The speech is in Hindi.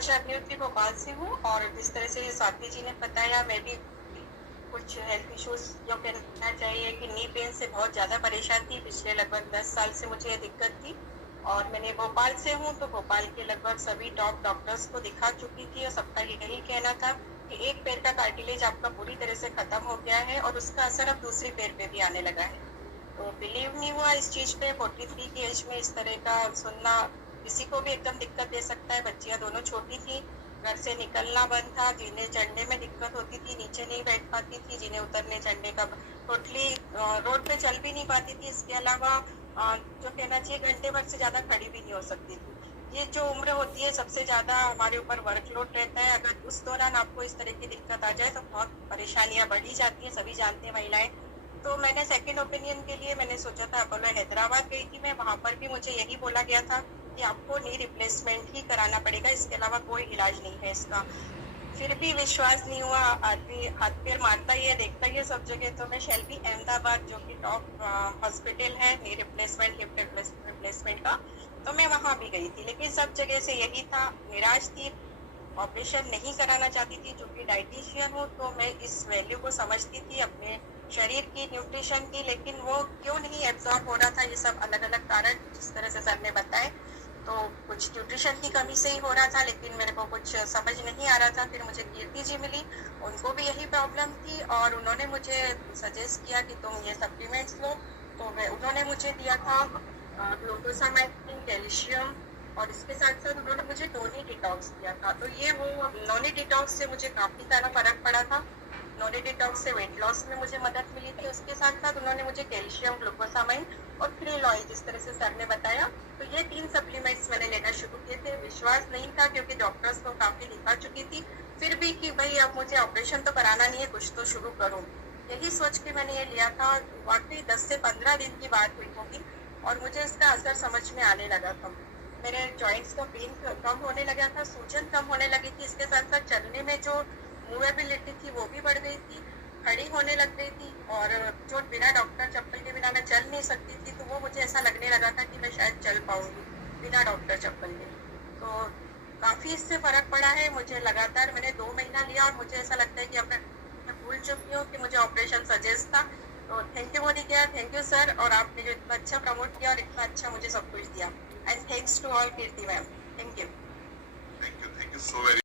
मैं अभिनेत्री भोपाल से हूँ और जिस तरह से स्वाति जी ने बताया, मैं भी कुछ हेल्थ इश्यूज जो कहना चाहिए कि नी पेन से बहुत ज़्यादा परेशान थी। पिछले लगभग 10 साल से मुझे ये दिक्कत थी और मैंने भोपाल से हूँ तो भोपाल के लगभग सभी टॉप डॉक्टर्स को दिखा चुकी थी और सबका यही कहना था कि एक पैर का कार्टिलेज आपका पूरी तरह से खत्म हो गया है और उसका असर अब दूसरी पैर पे भी आने लगा है। तो बिलीव नहीं हुआ इस चीज़ पे। 43 की एज में इस तरह का सुनना किसी को भी एकदम दिक्कत दे सकता है। बच्चियाँ दोनों छोटी थी, घर से निकलना बंद था, जिन्हें चढ़ने में दिक्कत होती थी, नीचे नहीं बैठ पाती थी, जिन्हें उतरने चढ़ने का टोटली रोड पे चल भी नहीं पाती थी। इसके अलावा जो कहना चाहिए घंटे भर से ज़्यादा खड़ी भी नहीं हो सकती थी। ये जो उम्र होती है सबसे ज़्यादा हमारे ऊपर वर्कलोड रहता है। अगर उस दौरान आपको इस तरह की दिक्कत आ जाए तो बहुत परेशानियाँ बढ़ी जाती हैं, सभी जानते हैं महिलाएं। तो मैंने सेकंड ओपिनियन के लिए मैंने सोचा था अपोलो हैदराबाद गई थी मैं। वहाँ पर भी मुझे यही बोला गया था कि आपको नी रिप्लेसमेंट ही कराना पड़ेगा, इसके अलावा कोई इलाज नहीं है इसका। फिर भी विश्वास नहीं हुआ। आदमी हाथ पैर मारता ही है, देखता ही है सब जगह। तो मैं शेल्बी अहमदाबाद जो कि टॉप हॉस्पिटल है नी रिप्लेसमेंट हिप रिप्लेसमेंट का, तो मैं वहाँ भी गई थी। लेकिन सब जगह से यही था, निराश थी, ऑपरेशन नहीं कराना चाहती थी। जो कि डाइटिशियन हूँ तो मैं इस वैल्यू को समझती थी अपने शरीर की, न्यूट्रिशन की, लेकिन वो क्यों नहीं एब्जॉर्ब हो रहा था। ये सब अलग अलग कारण जिस तरह से सर ने बताए, तो कुछ न्यूट्रिशन की कमी से ही हो रहा था, लेकिन मेरे को कुछ समझ नहीं आ रहा था। फिर मुझे कीर्ति जी मिली, उनको भी यही प्रॉब्लम थी और उन्होंने मुझे सजेस्ट किया कि तुम ये सप्लीमेंट्स लो। तो उन्होंने मुझे दिया था ग्लूकोसामाइन, कैल्शियम और इसके साथ साथ उन्होंने मुझे नोनी डिटॉक्स दिया था। तो ये वो नोनी डिटॉक्स से मुझे काफ़ी सारा फर्क पड़ा था। नोनी डिटॉक्स से वेट लॉस में मुझे मदद मिली थी। उसके साथ साथ उन्होंने मुझे कैल्शियम, ग्लूकोसामाइन और क्रिल ऑयल जिस तरह से सर ने बताया, तो ये 3 सप्लीमेंट्स मैंने लेना शुरू किए थे। विश्वास नहीं था क्योंकि डॉक्टर्स को काफ़ी दिखा चुकी थी, फिर भी कि भाई अब मुझे ऑपरेशन तो कराना नहीं है, कुछ तो शुरू करूँ, यही सोच के मैंने ये लिया था। वाकई 10 से 15 दिन की बात हुई होगी और मुझे इसका असर समझ में आने लगा था। मेरे जॉइंट्स का पेन कम होने लगा था, सूजन कम होने लगी थी। इसके साथ साथ चलने में जो मूवेबिलिटी थी वो भी बढ़ गई थी, खड़ी होने लग गई थी। और जो बिना डॉक्टर चप्पल के बिना मैं चल नहीं सकती थी, तो वो मुझे ऐसा लगने लगा था कि मैं शायद चल पाऊंगी बिना डॉक्टर चप्पल के। तो काफ़ी इससे फ़र्क पड़ा है मुझे। लगातार मैंने 2 महीना लिया और मुझे ऐसा लगता है कि अब मैं भूल चुकी हूँ कि मुझे ऑपरेशन सजेस्ट था। तो thank you Modi care, thank you sir, और आपने जो इतना अच्छा प्रमोट किया और इतना अच्छा मुझे सब कुछ दिया। And thanks to all Kirti ma'am, thank you so very